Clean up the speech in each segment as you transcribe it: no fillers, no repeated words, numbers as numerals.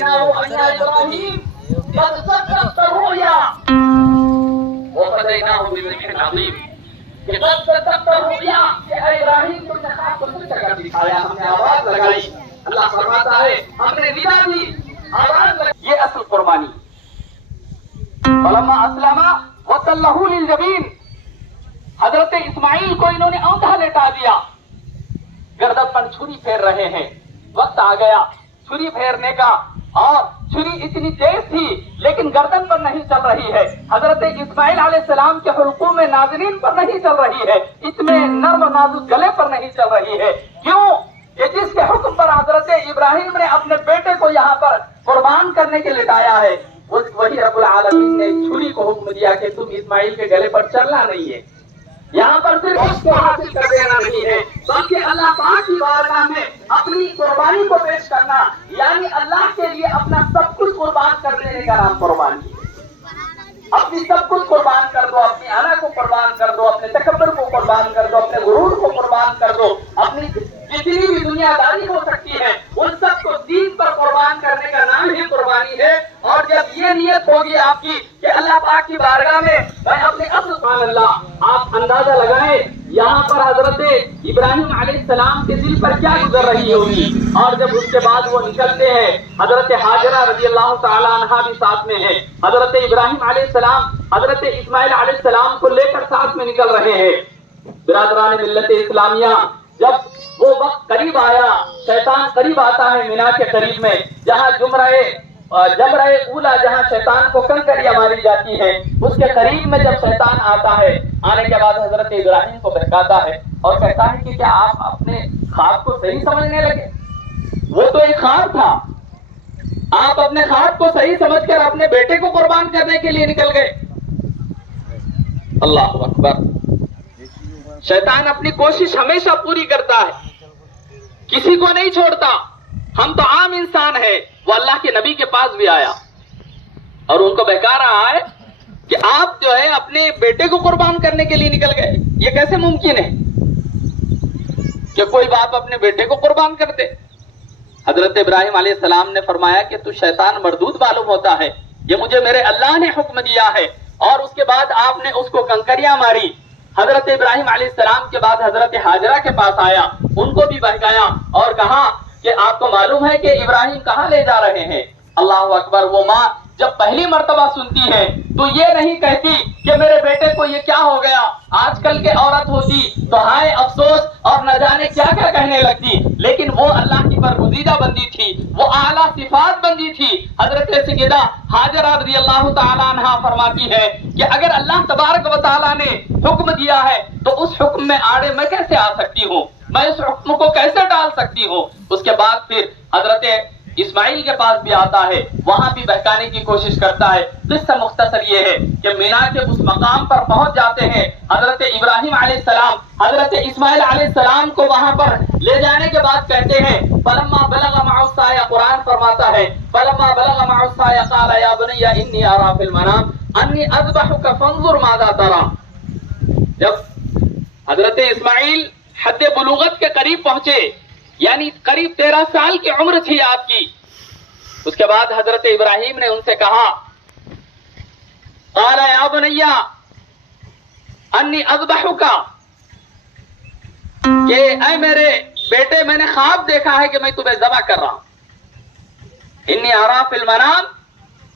وناديناه أن يا إبراهيم قد صدقت الرؤيا وفديناه بذبح عظيم قد صدقت الرؤيا کہ اے ابراہیم تم نے خواب کو سچ کر دکھایا. ہم نے آواز لگائی. اللہ فرماتا ہے ہم نے ندا دی, آواز لگائی. یہ اصل قربانی. فلما اسلم وتلہ للجبین, حضرت اسماعیل کو انہوں نے اونٹھا لٹا دیا. گردن پر چھری پھیر رہے ہیں. وقت آ گیا چھری پھیرنے کا, اور چھری اتنی تیز تھی لیکن گردن پر نہیں چل رہی ہے. حضرت اسماعیل علیہ السلام کے حلقوم میں ناظرین پر نہیں چل رہی ہے, اتنے نرم و نازک گلے پر نہیں چل رہی ہے. کیوں کہ جس کے حکم پر حضرت ابراہیم نے اپنے بیٹے کو یہاں پر قربان کرنے کے لیے لایا ہے, وہی رب العالمین نے چھری کو حکم دیا کہ تم اسماعیل کے گلے پر چلنا نہیں ہے. یہاں پر صرف اس کو حاصل کر دینا نہیں ہے بلکہ اللہ پاک کی بارگاہ میں اپنی قربانی کو پیش کرنا, یعنی اللہ کے لیے اپنا سب کچھ قربان کر دینے کا نام قربانی ہے. اپنی سب کچھ قربان کر دو, اپنی انا کو قربان کر دو, اپنے تکبر کو قربان کر دو, اپنے غرور کو قربان کر دو, اپنی جتنی بھی دنیا داری ہو سکتی ہے ان سب کو دین پر قربان کرنے کا نام ہی قربانی ہے. اور جب یہ نیت ہوگی آپ کی کہ اللہ پاک کی بارگاہ میں میں اپنے اصل سبحان اللہ, آپ اندازہ لگائیں یہاں پر حضرت ابراہیم علیہ السلام کے دل پر کیا گزر رہی ہوگی. اور جب اس کے بعد وہ نکلتے ہیں, حضرت ہاجرہ رضی اللہ تعالی عنہا بھی ساتھ میں ہے. حضرت ابراہیم علیہ السلام حضرت اسماعیل علیہ السلام کو لے کر ساتھ میں نکل رہے ہیں. برادران ملت اسلامیہ, جب وہ وقت قریب آیا, شیطان قریب آتا ہے مینا کے قریب میں, جہاں جمرہ اولا جہاں شیطان کو کنکریاں ماری جاتی ہیں, اس کے قریب میں جب شیطان آتا ہے, آنے کے بعد حضرت ابراہیم کو بہکاتا ہے اور کہتا ہے کہ کیا آپ اپنے خواب کو صحیح سمجھنے لگے؟ وہ تو ایک خواب تھا, آپ اپنے خواب کو صحیح سمجھ کر اپنے بیٹے کو قربان کرنے کے لیے نکل گئے. اللہ اکبر. شیطان اپنی کوشش ہمیشہ پوری کرتا ہے, کسی کو نہیں چھوڑتا. ہم تو عام انسان ہیں. وہ اللہ کے نبی کے پاس بھی آیا اور ان کو بہکا رہا ہے کہ آپ جو ہے اپنے بیٹے کو قربان کرنے کے لیے نکل گئے. یہ کیسے ممکن ہے کہ کوئی باپ اپنے بیٹے کو قربان کر دے؟ حضرت ابراہیم علیہ السلام نے فرمایا کہ تو شیطان مردود معلوم ہوتا ہے, یہ مجھے میرے اللہ نے حکم دیا ہے. اور اس کے بعد آپ نے اس کو کنکریاں ماری. حضرت ابراہیم علیہ السلام کے بعد حضرت ہاجرہ کے پاس آیا, ان کو بھی بہکایا اور کہا کہ آپ کو معلوم ہے کہ ابراہیم کہاں لے جا رہے ہیں؟ اللہ اکبر. وہ ماں جب پہلی مرتبہ سنتی ہے تو یہ نہیں کہتی کہ میرے بیٹے کو یہ کیا ہو گیا. آج کل کے عورت ہوتی تو ہائے افسوس اور نہ جانے کیا کیا کہنے لگتی, لیکن وہ اللہ کی برگزیدہ بندی تھی, وہ اعلیٰ صفات بندی تھی. حضرت سیدہ ہاجرہ رضی اللہ تعالی عنہا فرماتی ہے کہ اگر اللہ تبارک و تعالیٰ نے حکم دیا ہے تو اس حکم میں آڑے میں کیسے آ سکتی ہوں, میں اس حکم کو کیسے ڈال سکتی ہوں. اس کے بعد پھر حضرت اسماعیل کے پاس بھی آتا ہے, وہاں بھی بہکانے کی کوشش کرتا ہے. قصہ مختصر یہ ہے کہ مینا کے اس مقام پر پہنچ جاتے ہیں. حضرت ابراہیم علیہ السلام حضرت اسماعیل علیہ السلام کو وہاں پر لے جانے کے بعد کہتے ہیں فلما بلغ معه السعي, قرآن فرماتا ہے فلما بلغ معه السعي قال يا بني اني ارى في المنام اني اذبحك فانظر ماذا ترى. جب حضرت اسماعیل حد بلوغت کے قریب پہنچے, یعنی قریب 13 سال کی عمر تھی آپ کی, اس کے بعد حضرت ابراہیم نے ان سے کہا قال یا بنی انی اذبحک, کہ اے میرے بیٹے میں نے خواب دیکھا ہے کہ میں تمہیں ذبح کر رہا ہوں. انی ارا فی المنام,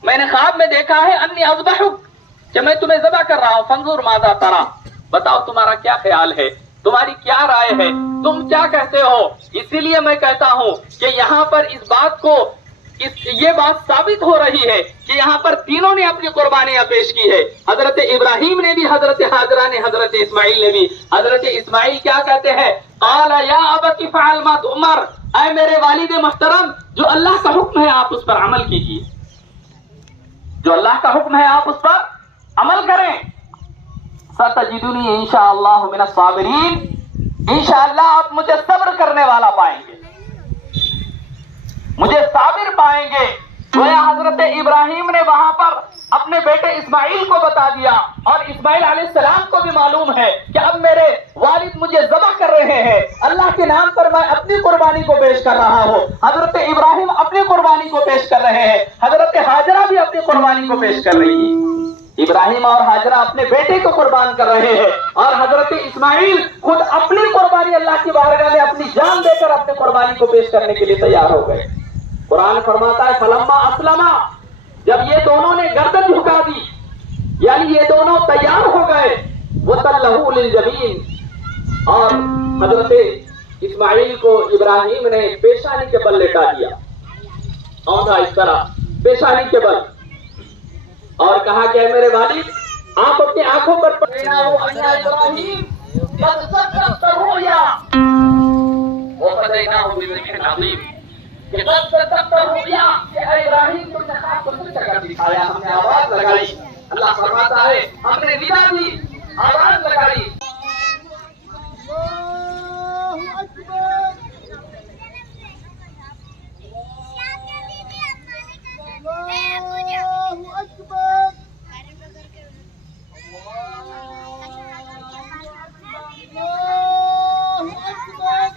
میں نے خواب میں دیکھا ہے انی اذبحک, کہ میں تمہیں ذبح کر رہا ہوں. فانظر ماذا ترى, بتاؤ تمہارا کیا خیال ہے, تمہاری کیا رائے ہے, تم کیا کہتے ہو. اسی لیے میں کہتا ہوں کہ یہاں پر اس بات کو یہ بات ثابت ہو رہی ہے کہ یہاں پر تینوں نے اپنی قربانیاں پیش کی ہے. حضرت ابراہیم نے بھی, حضرت ہاجرہ نے, حضرت اسماعیل نے بھی. حضرت اسماعیل کیا کہتے ہیں قال یا ابت فعل ما تؤمر, اے میرے والد محترم جو اللہ کا حکم ہے آپ اس پر عمل کیجیے, جو اللہ کا حکم ہے آپ اس پر عمل کریں. ستجدنی انشاءاللہ من الصابرین, انشاءاللہ آپ مجھے صبر کرنے والا پائیں گے, مجھے صابر پائیں گے. گویا حضرت ابراہیم نے وہاں پر اپنے بیٹے اسماعیل کو بتا دیا، اور اسماعیل علیہ السلام کو بھی معلوم ہے کہ اب میرے والد مجھے ذبح کر رہے ہیں، اللہ کے نام پر میں اپنی قربانی کو پیش کر رہا ہوں۔ حضرت ابراہیم اپنی قربانی کو پیش کر رہے ہیں، حضرت ہاجرہ بھی اپنی قربانی کو پیش کر رہی ہے۔ ابراہیم اور ہاجرہ اپنے بیٹے کو قربان کر رہے ہیں، اور حضرت اسماعیل خود اپنی قربانی اللہ کی بارگاہ میں اپنی جان دے کر اپنی قربانی کو پیش کرنے کے لیے تیار ہو گئے۔ قرآن فرماتا ہے فلما اسلما، جب یہ دونوں نے گردن جھکا دی، یعنی یہ دونوں تیار ہو گئے، وَتَلَّهُ لِلْجَبِينِ، اور حضرت اسماعیل کو ابراہیم نے پیشانی کے بل لٹا دیا، اوندا اس طرح پیشانی کے بل، اور کہا کہ اے میرے والد، آپ اپنی آنکھوں پر ابراہیم قد صدقت الرؤیا وفدیناہ بذبح عظیم، کہ قد صدقت الرؤیا، کہ اے ابراہیم تم نے خواب کو سچا کر دکھایا، ہم نے آواز لگائی۔ اللہ فرماتا ہے ہم نے ندا دی، آواز لگائی۔ اللہ اکبر، اللہ اکبر،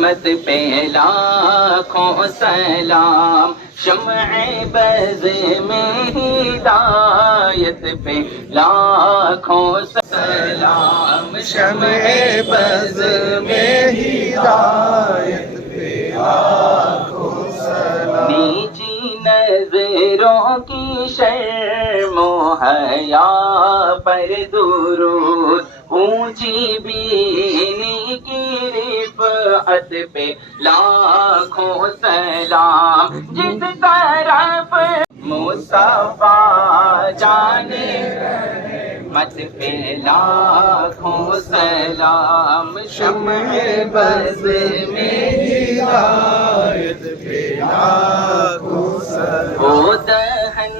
مت پہ لاکھوں سلام، شمع بز میں ہدایت پہ لاکھوں سلام، شمع بز میں ہدایت پہ لاکھوں سلام، نیچی نظروں کی شرم و حیا پر درود، اونچی بینی کی رفعت پہ لاکھوں سلام، جس طرف مصطفیٰ جانے رحمت پہ لاکھوں سلام، شمع بز میں ہدایت پہ لاکھوں سلام، وہ دہن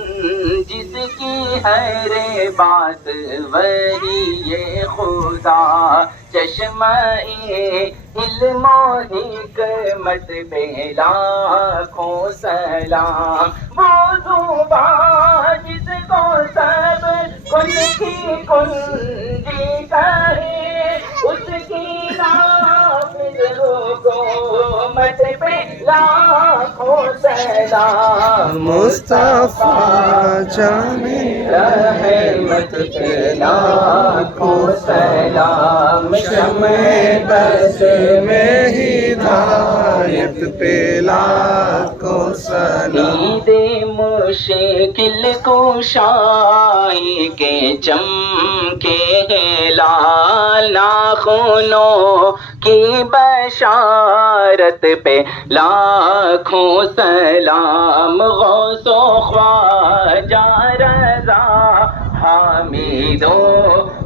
جس کی ہر بات وحی خدا، چشمہ علم و حکمت پہ لاکھوں سلام، وہ زبان جس کو سب کن کی کنجی کہے، اس کی نافذ حکومت پہ لاکھوں سلام، مصطفیٰ جانے رحمت پہ لاکھوں سلام، شمع بز میں ہدایت پہ لاکھوں سلام، عید مشکل کشائی کے چمکے ہیں لال ناخنوں کی بشارت پہ لاکھوں سلام، غوث و خواجہ رضا حامد و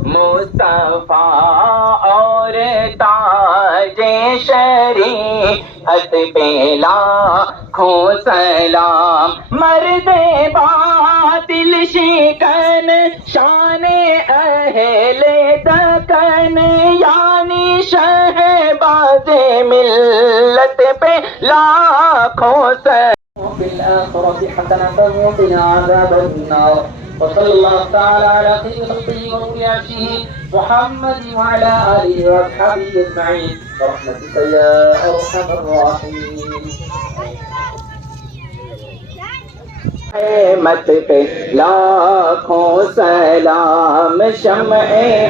مصطفیٰ اور تاج شریعت پہ لاکھوں سلام، مرد باطل شکن شان اہل دکن، یعنی شہباز ملت پہ لاکھوں سلام، بالآخرة حسنة وقنا عذاب النار، وصلى الله تعالى على خير خلقه ونور عرشه محمد وعلى آله وأصحابه أجمعين برحمتك يا أرحم الراحمين۔ رحمت پہ لاکھوں سلام، شمع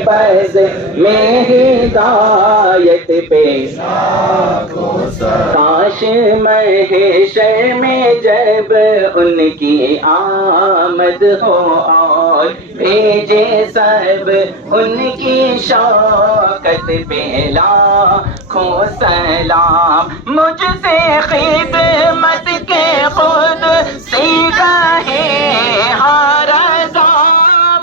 بز میں ہدایت پہ لاکھوں سلام، کاش محشر میں جب ان کی آمد ہو اور بھیجے سب ان کی شوکت پہ لاکھوں سلام، مجھ سے خدمت کے خود سیکھا ہے ہر رضا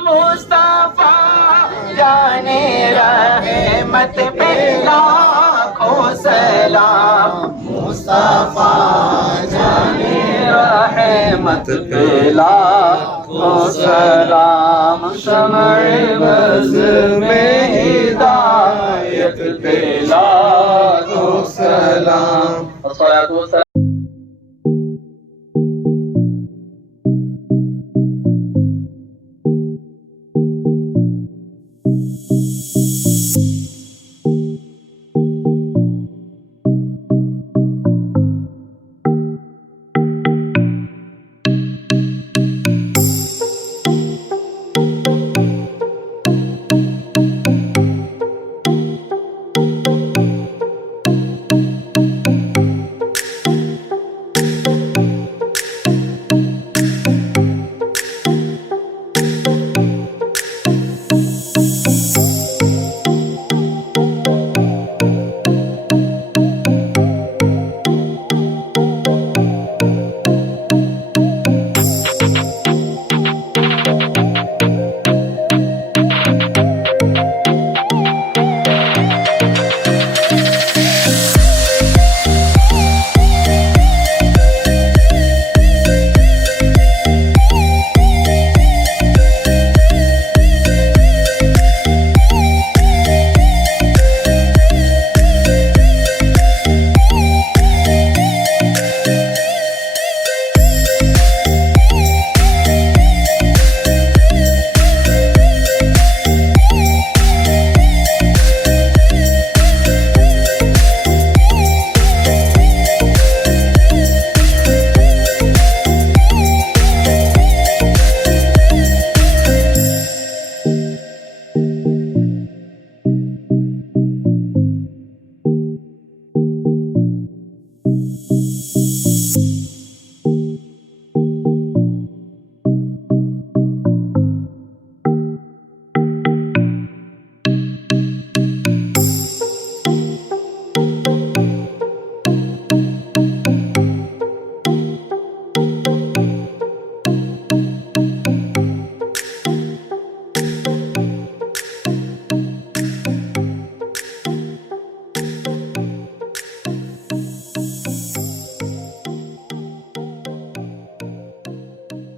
مصطفیٰ جانے رحمت پہ لاکھوں سلام، مصطفیٰ جانے رحمت پہ لاکھوں سلام، شمع بز میں ہدایت پہ لاکھوں سلام، الصلاۃ والسلام